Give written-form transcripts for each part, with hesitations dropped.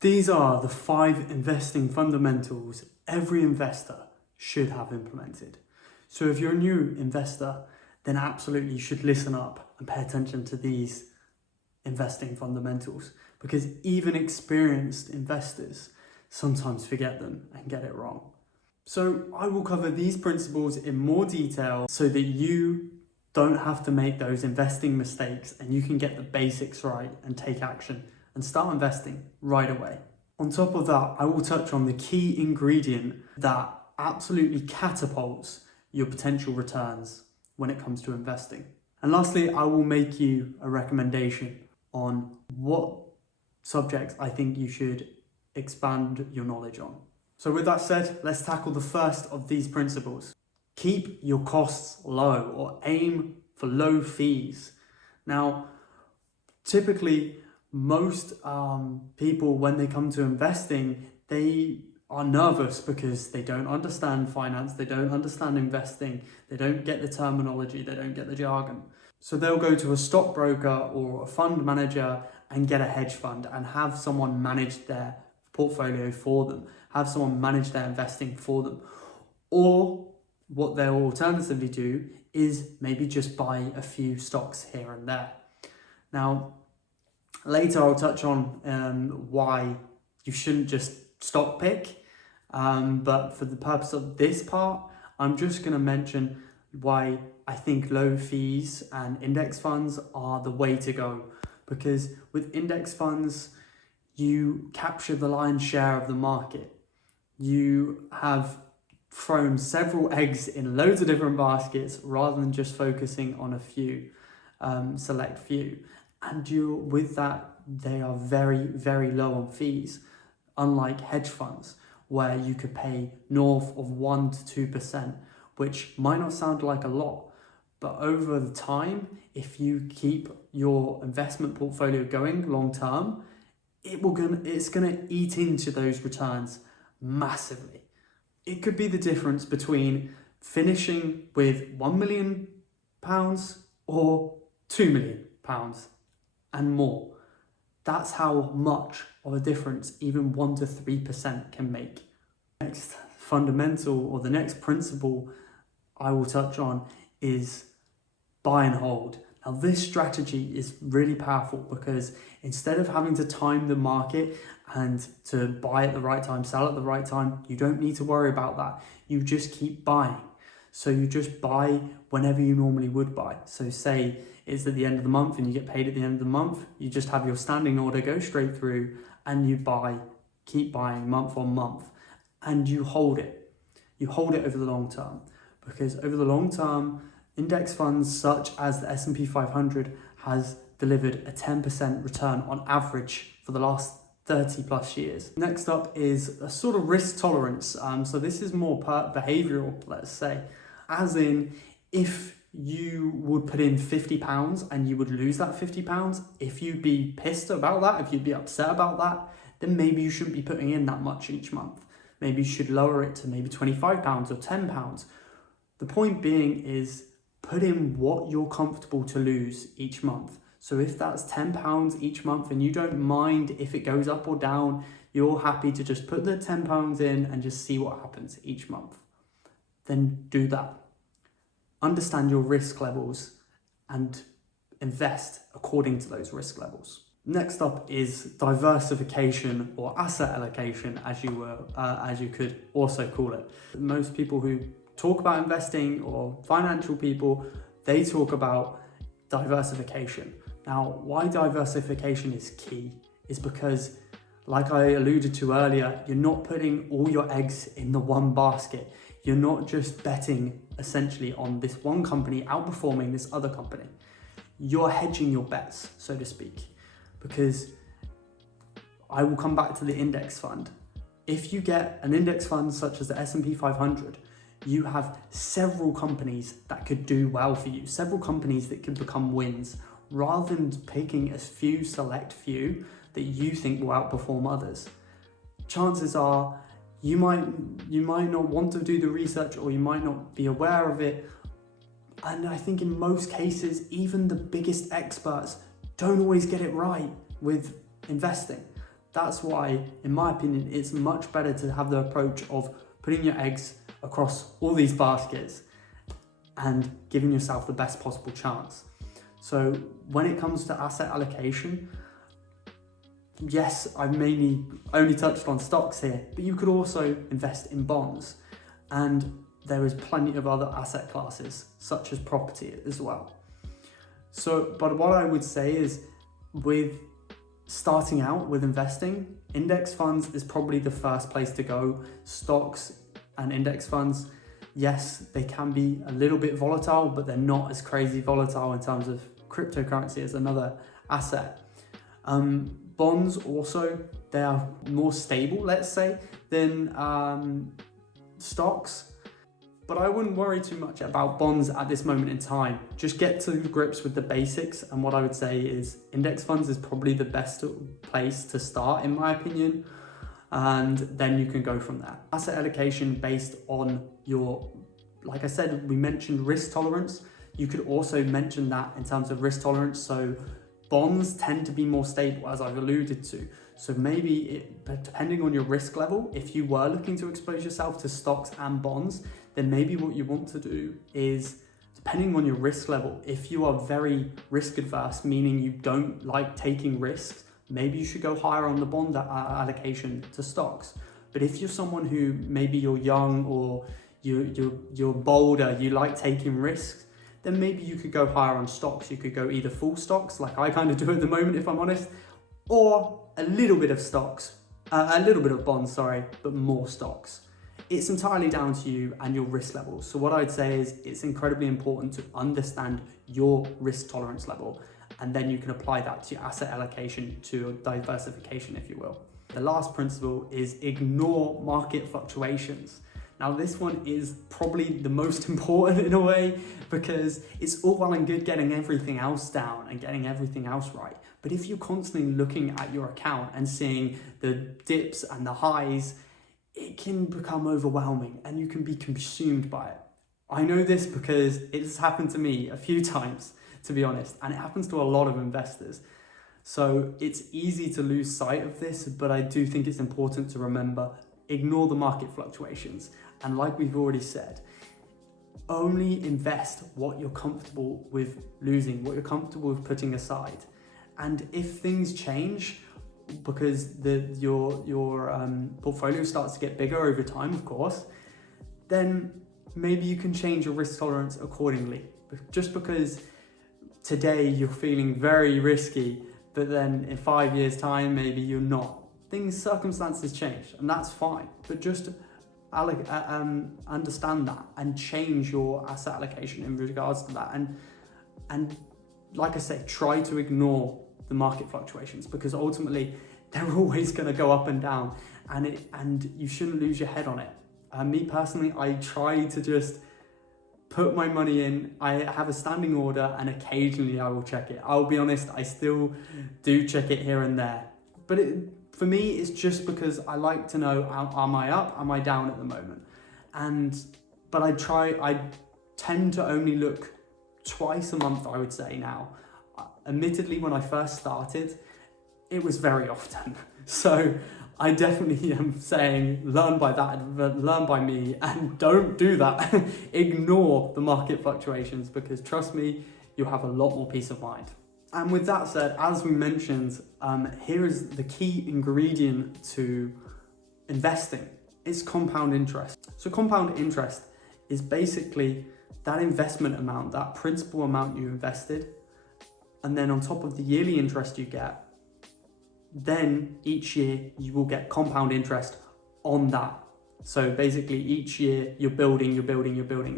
These are the 5 investing fundamentals every investor should have implemented. So if you're a new investor, then absolutely you should listen up and pay attention to these investing fundamentals, because even experienced investors sometimes forget them and get it wrong. So I will cover these principles in more detail so that you don't have to make those investing mistakes and you can get the basics right and take action and start investing right away. On top of that, I will touch on the key ingredient that absolutely catapults your potential returns when it comes to investing. And lastly, I will make you a recommendation on what subjects I think you should expand your knowledge on. So with that said, let's tackle the first of these principles. Keep your costs low, or aim for low fees. Now, typically, most people, when they come to investing, they are nervous because they don't understand finance, they don't understand investing, they don't get the terminology, they don't get the jargon. So they'll go to a stockbroker or a fund manager and get a hedge fund and have someone manage their portfolio for them, have someone manage their investing for them. Or what they'll alternatively do is maybe just buy a few stocks here and there. Now, later I'll touch on why you shouldn't just stock pick, but for the purpose of this part, I'm just going to mention why I think low fees and index funds are the way to go. Because with index funds, you capture the lion's share of the market. You have thrown several eggs in loads of different baskets rather than just focusing on a few, select few. And with that, they are very, very low on fees, unlike hedge funds, where you could pay north of 1 to 2%, which might not sound like a lot, but over the time, if you keep your investment portfolio going long term, it's gonna eat into those returns massively. It could be the difference between finishing with £1 million or £2 million and more. That's how much of a difference even 1 to 3% can make. Next fundamental, or the next principle I will touch on, is buy and hold. Now this strategy is really powerful because instead of having to time the market and to buy at the right time, sell at the right time, you don't need to worry about that. You just keep buying. So you just buy whenever you normally would buy. So say it's at the end of the month and you get paid at the end of the month, you just have your standing order go straight through and you buy, keep buying month on month, and you hold it. You hold it over the long term, because over the long term, index funds such as the S&P 500 has delivered a 10% return on average for the last 30 plus years. Next up is a sort of risk tolerance. So this is more behavioral, let's say, as in if you would put in £50 and you would lose that £50, if you'd be pissed about that, if you'd be upset about that, then maybe you shouldn't be putting in that much each month. Maybe you should lower it to maybe £25 or £10. The point being is put in what you're comfortable to lose each month. So if that's £10 each month and you don't mind if it goes up or down, you're happy to just put the £10 in and just see what happens each month, then do that. Understand your risk levels and invest according to those risk levels. Next up is diversification, or asset allocation, as you could also call it. Most people who talk about investing, or financial people, they talk about diversification. Now, why diversification is key is because, like I alluded to earlier, you're not putting all your eggs in the one basket. You're not just betting essentially on this one company outperforming this other company. You're hedging your bets, so to speak, because I will come back to the index fund. If you get an index fund such as the S&P 500, you have several companies that could do well for you, several companies that could become wins, rather than picking a few select few that you think will outperform others. Chances are you might not want to do the research, or you might not be aware of it. And I think in most cases, even the biggest experts don't always get it right with investing. That's why, in my opinion, it's much better to have the approach of putting your eggs across all these baskets and giving yourself the best possible chance. So when it comes to asset allocation, yes, I've mainly only touched on stocks here, but you could also invest in bonds. And there is plenty of other asset classes, such as property as well. So, but what I would say is, with starting out with investing, index funds is probably the first place to go. Stocks and index funds, yes, they can be a little bit volatile, but they're not as crazy volatile in terms of cryptocurrency as another asset. Bonds also, they are more stable, let's say, than stocks. But I wouldn't worry too much about bonds at this moment in time. Just get to grips with the basics. And what I would say is index funds is probably the best place to start, in my opinion. And then you can go from there. Asset allocation based on your, like I said, we mentioned risk tolerance. You could also mention that in terms of risk tolerance. So bonds tend to be more stable, as I've alluded to. So maybe, depending on your risk level, if you were looking to expose yourself to stocks and bonds, then maybe what you want to do is, depending on your risk level, if you are very risk adverse, meaning you don't like taking risks, maybe you should go higher on the bond allocation to stocks. But if you're someone who, maybe you're young or you're bolder, you like taking risks, then maybe you could go higher on stocks. You could go either full stocks, like I kind of do at the moment, if I'm honest, or a little bit of stocks, a little bit of bonds, sorry, but more stocks. It's entirely down to you and your risk level. So what I'd say is it's incredibly important to understand your risk tolerance level, and then you can apply that to your asset allocation, to your diversification, if you will. The last principle is ignore market fluctuations. Now this one is probably the most important in a way, because it's all well and good getting everything else down and getting everything else right. But if you're constantly looking at your account and seeing the dips and the highs, it can become overwhelming and you can be consumed by it. I know this because it has happened to me a few times, to be honest, and it happens to a lot of investors. So it's easy to lose sight of this, but I do think it's important to remember, ignore the market fluctuations. And like we've already said, only invest what you're comfortable with losing, what you're comfortable with putting aside. And if things change, because your portfolio starts to get bigger over time, of course, then maybe you can change your risk tolerance accordingly. Just because today you're feeling very risky, but then in 5 years' time, maybe you're not. Circumstances change, and that's fine. But just understand that and change your asset allocation in regards to that. And like I say, try to ignore the market fluctuations, because ultimately they're always going to go up and down, and you shouldn't lose your head on it. Me personally, I try to just put my money in. I have a standing order, and occasionally I will check it. I'll be honest, I still do check it here and there, but for me, it's just because I like to know, am I up, am I down at the moment? But I tend to only look twice a month, I would say now. Admittedly, when I first started, it was very often. So I definitely am saying, learn by that, learn by me, and don't do that. Ignore the market fluctuations, because trust me, you'll have a lot more peace of mind. And with that said, as we mentioned, here is the key ingredient to investing. It's compound interest. So compound interest is basically that investment amount, that principal amount you invested, and then on top of the yearly interest you get, then each year you will get compound interest on that. So basically each year you're building.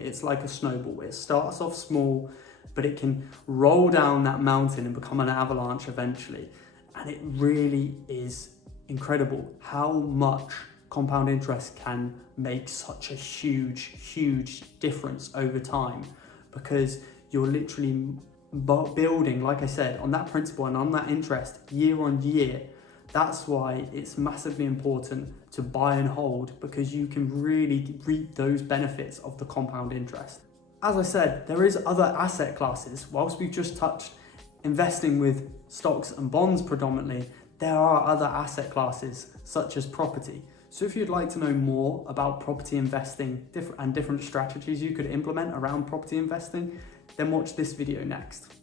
It's like a snowball. It starts off small, but it can roll down that mountain and become an avalanche eventually. And it really is incredible how much compound interest can make such a huge difference over time, because you're literally building, like I said, on that principle and on that interest year on year. That's why it's massively important to buy and hold, because you can really reap those benefits of the compound interest. As I said, there is other asset classes. Whilst we've just touched investing with stocks and bonds predominantly, there are other asset classes such as property. So if you'd like to know more about property investing and different strategies you could implement around property investing, then watch this video next.